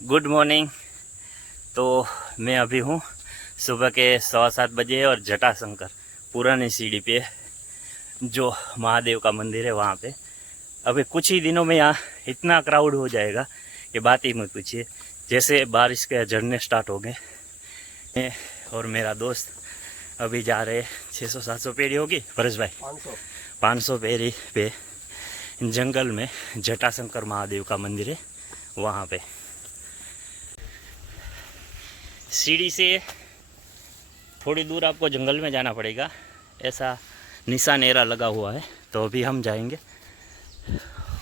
Good morning. तो मैं अभी हूँ सुबह के सवा सात बजे और जटाशंकर पुरानी सीढ़ी पे जो महादेव का मंदिर है वहाँ पे। अभी कुछ ही दिनों में यहाँ इतना क्राउड हो जाएगा कि बात ही मत पूछिए। जैसे बारिश के झड़ने स्टार्ट हो गए मैं और मेरा दोस्त अभी जा रहे छः सौ सात सौ पेड़ी होगी परेश भाई पाँच सौ। पेड़ी पे जंगल में जटाशंकर महादेव का मंदिर है वहाँ पे। सीढ़ी से थोड़ी दूर आपको जंगल में जाना पड़ेगा। ऐसा निशान एरा लगा हुआ है तो अभी हम जाएँगे।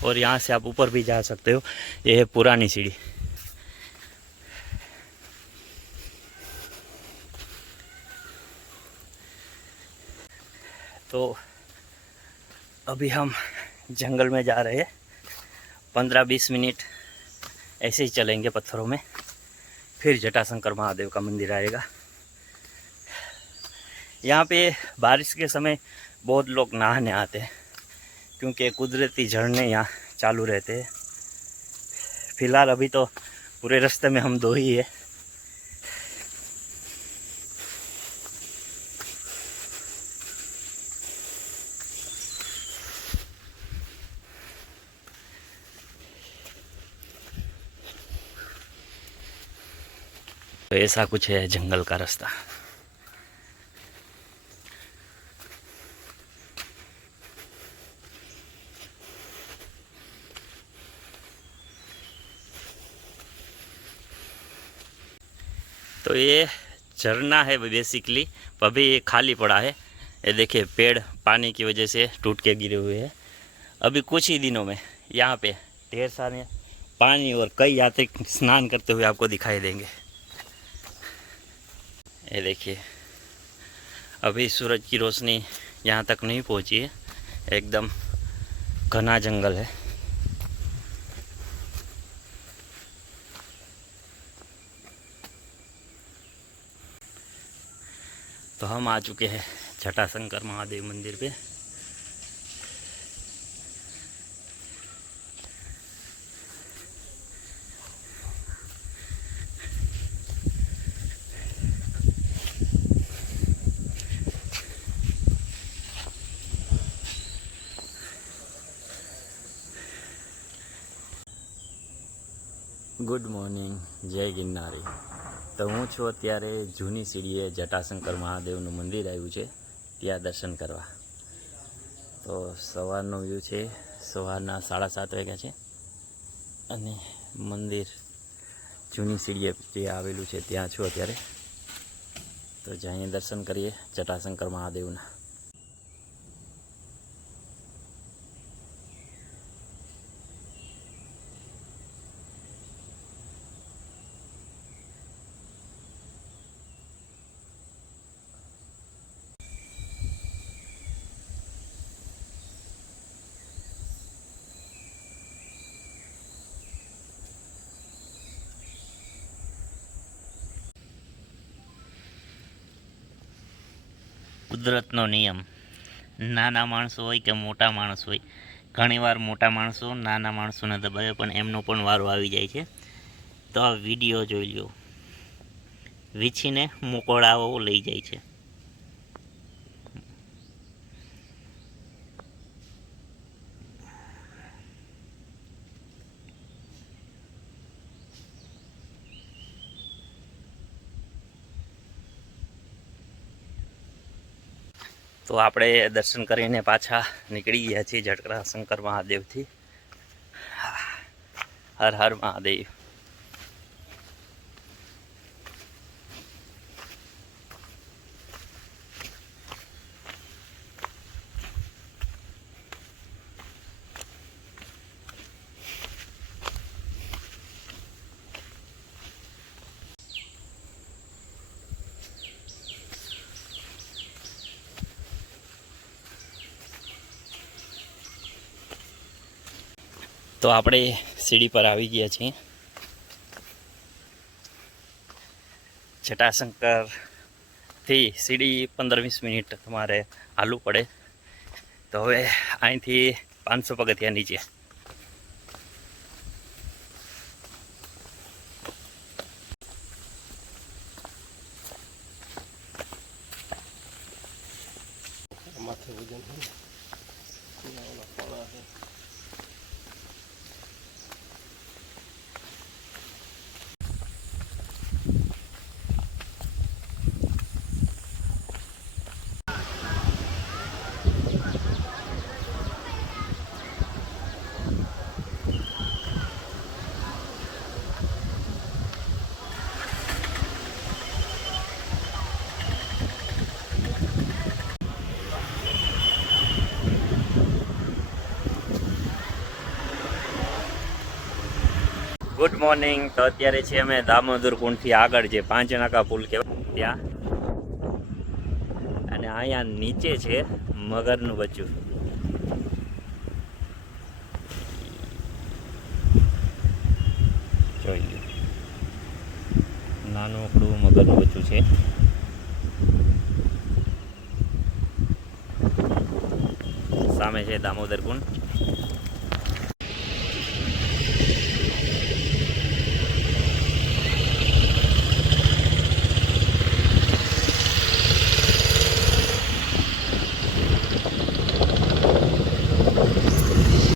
और यहाँ से आप ऊपर भी जा सकते हो, ये है पुरानी सीढ़ी। तो अभी हम जंगल में जा रहे हैं। पंद्रह बीस मिनट ऐसे ही चलेंगे पत्थरों में। फिर जटाशंकर महादेव का मंदिर आएगा। यहाँ पे बारिश के समय बहुत लोग नहाने आते हैं, क्योंकि कुदरती झरने यहाँ चालू रहते हैं। फ़िलहाल अभी तो पूरे रास्ते में हम दो ही है। तो ऐसा कुछ है जंगल का रास्ता। तो ये झरना है बेसिकली अभी ये खाली पड़ा है। ये देखिए, पेड़ पानी की वजह से टूट के गिरे हुए हैं। अभी कुछ ही दिनों में यहाँ पे ढेर सारे पानी और कई यात्री स्नान करते हुए आपको दिखाई देंगे। ये देखिए। अभी सूरज की रोशनी यहाँ तक नहीं पहुँची है। एकदम घना जंगल है। तो हम आ चुके हैं जटाशंकर महादेव मंदिर पे। ગુડ મોર્નિંગ, જય ગિરનારી. તો હું છું અત્યારે જૂની સીડીએ જટાશંકર મહાદેવનું મંદિર આવ્યું છે, ત્યાં દર્શન કરવા. તો સવારનો વ્યૂ છે, સવારના સાડા સાત વાગ્યા છે, અને મંદિર જૂની સીડીએ જે આવેલું છે, ત્યાં છું અત્યારે. તો જઈને દર્શન કરીએ જટાશંકર મહાદેવના. કુદરતનો નિયમ. નાના માણસો હોય કે મોટા માણસ હોય, ઘણીવાર મોટા માણસો નાના માણસોને દબાવે પણ એમનો પણ વારો આવી જાય છે. તો આ વીડિયો જોઈ લો વીછીને મોકોળાઓ લઈ જાય છે. તો આપણે દર્શન કરીને પાછા નીકળી ગયા છીએ ઝટકરા શંકર મહાદેવથી. હર હર મહાદેવ. તો આપણે સીડી પર આવી ગયા છીએ. જટાશંકરથી સીડી પંદર વીસ મિનિટ તમારે હાલવું પડે. તો હવે અહીંથી પાંચસો પગથિયા નીચે. માથે વજન ગુડ મોર્નિંગ તો અત્યારે છે અમે દામોદર કુંડથી આગળ જે પાંચ નાકા પુલ કહેવાય, ત્યાં. અને અહીંયા નીચે છે મગરનું બચ્ચું. જોઈ લો નાનું આપણું મગરનું બચ્ચું છે. સામે છે દામોદર કુંડ.